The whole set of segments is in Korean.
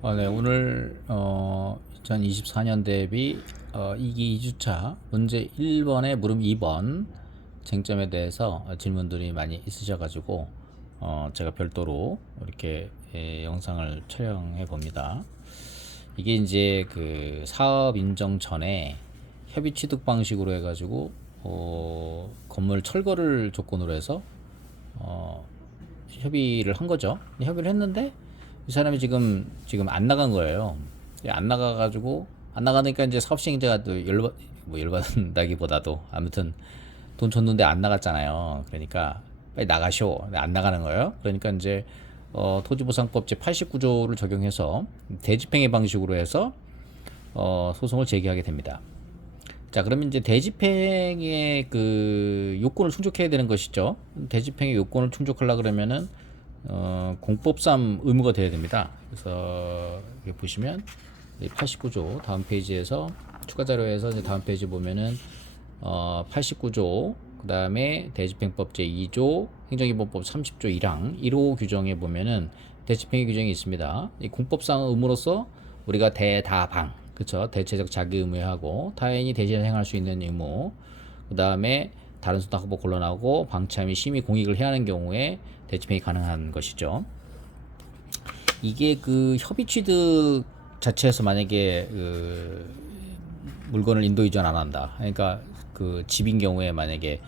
네, 오늘 2024년 대비 2기 2주차 문제 1번에 물음 2번 쟁점에 대해서 질문들이 많이 있으셔가지고 제가 별도로 이렇게 영상을 촬영해 봅니다. 이게 이제 그 사업 인정 전에 협의 취득 방식으로 해가지고 건물 철거를 조건으로 해서 협의를 한 거죠. 협의를 했는데 이 사람이 지금 안 나간 거예요. 안 나가가지고 안 나가니까 이제 사업 시행자가 또 열받는다기보다도 아무튼 돈 줬는데 안 나갔잖아요. 그러니까 빨리 나가쇼. 안 나가는 거예요. 그러니까 이제 토지보상법 제 89조를 적용해서 대집행위 방식으로 해서 소송을 제기하게 됩니다. 자, 그러면 이제 대집행의 그 요건을 충족해야 되는 것이죠. 대집행의 요건을 충족하려 그러면은 공법상 의무가 돼야 됩니다. 그래서 여기 보시면 89조 다음 페이지에서 추가 자료에서 이제 다음 페이지 보면은 89조 그 다음에 대집행법 제2조 행정기본법 30조 1항 1호 규정에 보면은 대집행위 규정이 있습니다. 이 공법상 의무로서 우리가 대다방 그쵸 대체적 자기 의무하고 타인이 대신 행할 수 있는 의무 그 다음에 다른 수단 확보 곤란하고 방치 및 심의 공익을 해야 하는 경우에 대집행이 가능한 것이죠. 이게 그 협의 취득 자체에서 만약에 그 물건을 인도 이전 안 한다. 그러니까 그 집인 경우에 만약에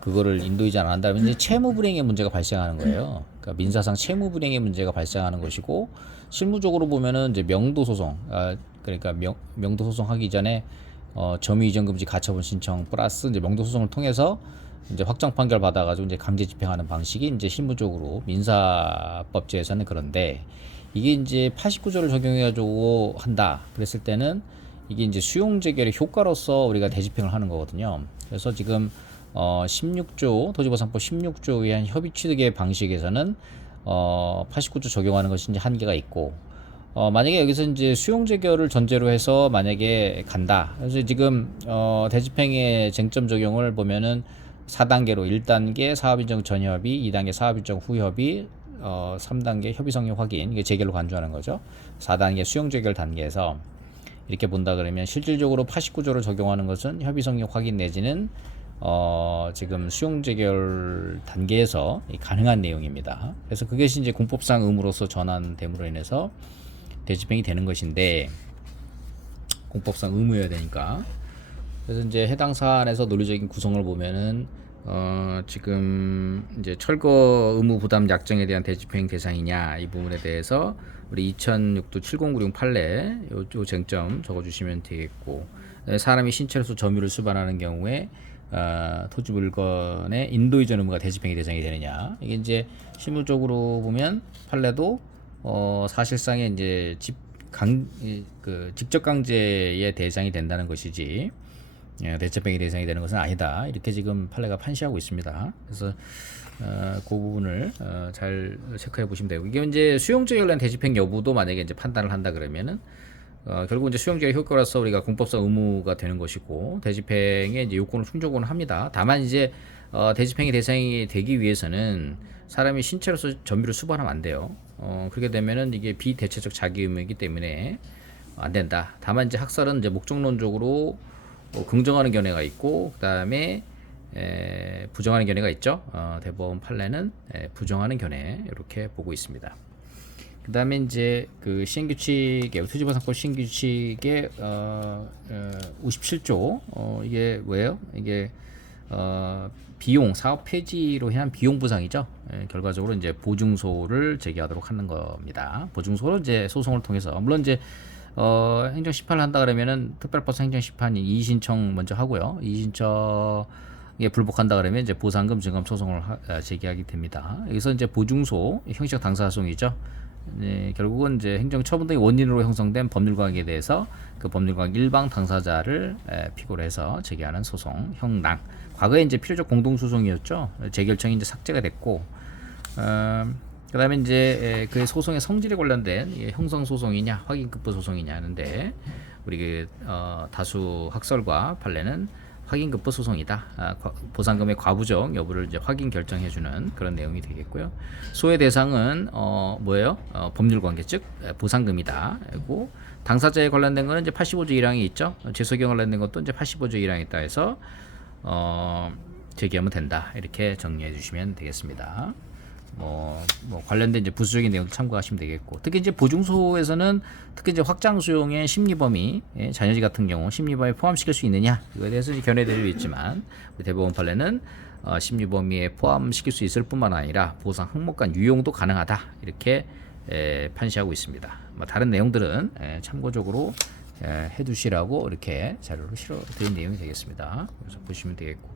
그거를 인도 이전 안 한다면 이제 채무 불이행의 문제가 발생하는 거예요. 그러니까 민사상 채무 불이행의 문제가 발생하는 것이고 실무적으로 보면은 이제 명도 소송, 그러니까 명도 소송 하기 전에 점유 이전 금지 가처분 신청 플러스 이제 명도 소송을 통해서 이제 확정 판결 받아가지고 이제 강제 집행하는 방식이 이제 실무적으로 민사법제에서는 그런데 이게 이제 89조를 적용해가지고 한다 그랬을 때는 이게 이제 수용 재결의 효과로서 우리가 대집행을 하는 거거든요. 그래서 지금 16조 토지보상법 16조에 의한 협의 취득의 방식에서는 89조 적용하는 것이 이제 한계가 있고 만약에 여기서 이제 수용 재결을 전제로 해서 만약에 간다. 그래서 지금 대집행의 쟁점 적용을 보면은 4단계로 1단계 사업인정 전협의, 2단계 사업인정 후협의, 3단계 협의 성립 확인 이게 재결로 간주하는 거죠. 4단계 수용 재결 단계에서 이렇게 본다 그러면 실질적으로 89조를 적용하는 것은 협의 성립 확인 내지는 지금 수용 재결 단계에서 가능한 내용입니다. 그래서 그것이 이제 공법상 의무로서 전환됨으로 인해서 대집행이 되는 것인데 공법상 의무여야 되니까 그래서 이제 해당 사안에서 논리적인 구성을 보면은 지금 이제 철거 의무 부담 약정에 대한 대집행 대상이냐 이 부분에 대해서 우리 2006도 7096 판례 요 쟁점 적어주시면 되겠고 사람이 신체로서 점유를 수반하는 경우에 토지 물건의 인도 이전 의무가 대집행의 대상이 되느냐 이게 이제 실무적으로 보면 판례도 사실상의 이제 직접 강제의 대상이 된다는 것이지 대체병의 대상이 되는 것은 아니다. 이렇게 지금 판례가 판시하고 있습니다. 그래서 그 부분을 잘 체크해 보시면 되고 이게 이제 수용죄에 관련 대집행 여부도 만약에 이제 판단을 한다 그러면은 결국 이제 수용죄의 효과로서 우리가 공법상 의무가 되는 것이고 대집행의 이제 요건을 충족은 합니다. 다만 이제 대집행의 대상이 되기 위해서는 사람이 신체로서 점유를 수반하면 안 돼요. 그렇게 되면은 이게 비대체적 자기 의무이기 때문에 안 된다. 다만 이제 학설은 이제 목적론적으로 긍정하는 견해가 있고 그 다음에 부정하는 견해가 있죠. 대법원 판례는 부정하는 견해 이렇게 보고 있습니다. 그 다음에 이제 그 시행규칙의 토지보상법 시행규칙의 57조 이게 뭐예요? 이게 비용 사업 폐지로 인한 비용 부상이죠. 결과적으로 이제 보증소를 제기하도록 하는 겁니다. 보증소를 이제 소송을 통해서 물론 이제 행정 심판을 한다 그러면은 특별법상 행정 심판이 이의 신청 먼저 하고요. 이의 신청에 불복한다 그러면 이제 보상금 증감 소송을 제기하게 됩니다. 여기서 이제 보증소 형식 당사소송이죠. 네, 결국은 이제 행정처분 등의 원인으로 형성된 법률과학에 대해서 그 법률과학 일방 당사자를 피고로 해서 제기하는 소송 형랑. 과거에 이제 필요적 공동소송이었죠. 재결청이 이제 삭제가 됐고, 그 다음에 이제 그 소송의 성질에 관련된 형성 소송이냐 확인급부 소송이냐 하는데 우리 그 다수 학설과 판례는 확인급부 소송이다. 보상금의 과부적 여부를 이제 확인 결정해주는 그런 내용이 되겠고요. 소의 대상은 뭐예요? 법률관계 즉 보상금이다. 그리고 당사자에 관련된 거는 이제 85조 1항이 있죠. 재소경 관련된 것도 이제 85조 1항이 있다 해서 제기하면 된다. 이렇게 정리해 주시면 되겠습니다. 뭐 관련된 이제 부수적인 내용 참고하시면 되겠고, 특히 이제 보증소에서는 특히 이제 확장 수용의 심리 범위, 자녀지 같은 경우 심리 범위에 포함시킬 수 있느냐 이거에 대해서 이제 견해들이 있지만, 우리 대법원 판례는 심리 범위에 포함시킬 수 있을 뿐만 아니라 보상 항목간 유용도 가능하다 이렇게 판시하고 있습니다. 뭐 다른 내용들은 참고적으로 해두시라고 이렇게 자료로 실어드린 내용이 되겠습니다. 그래서 보시면 되겠고,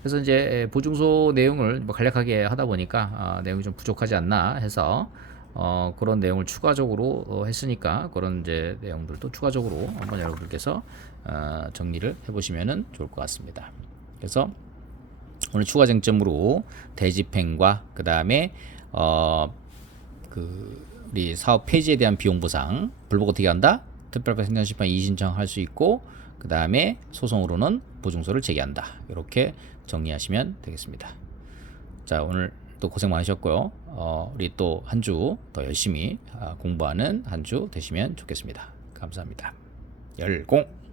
그래서 이제 보증소 내용을 뭐 간략하게 하다 보니까 내용이 좀 부족하지 않나 해서 그런 내용을 추가적으로 했으니까 그런 이제 내용들도 추가적으로 한번 여러분들께서 정리를 해보시면 좋을 것 같습니다. 그래서 오늘 추가 쟁점으로 대집행과 그 다음에 우리 사업 폐지에 대한 비용 보상, 불복 어떻게 한다? 특별법 행정심판 이의신청할 수 있고, 그 다음에 소송으로는 보증소를 제기한다. 이렇게 정리하시면 되겠습니다. 자, 오늘 또 고생 많으셨고요. 우리 또 한 주 더 열심히 공부하는 한 주 되시면 좋겠습니다. 감사합니다. 열공!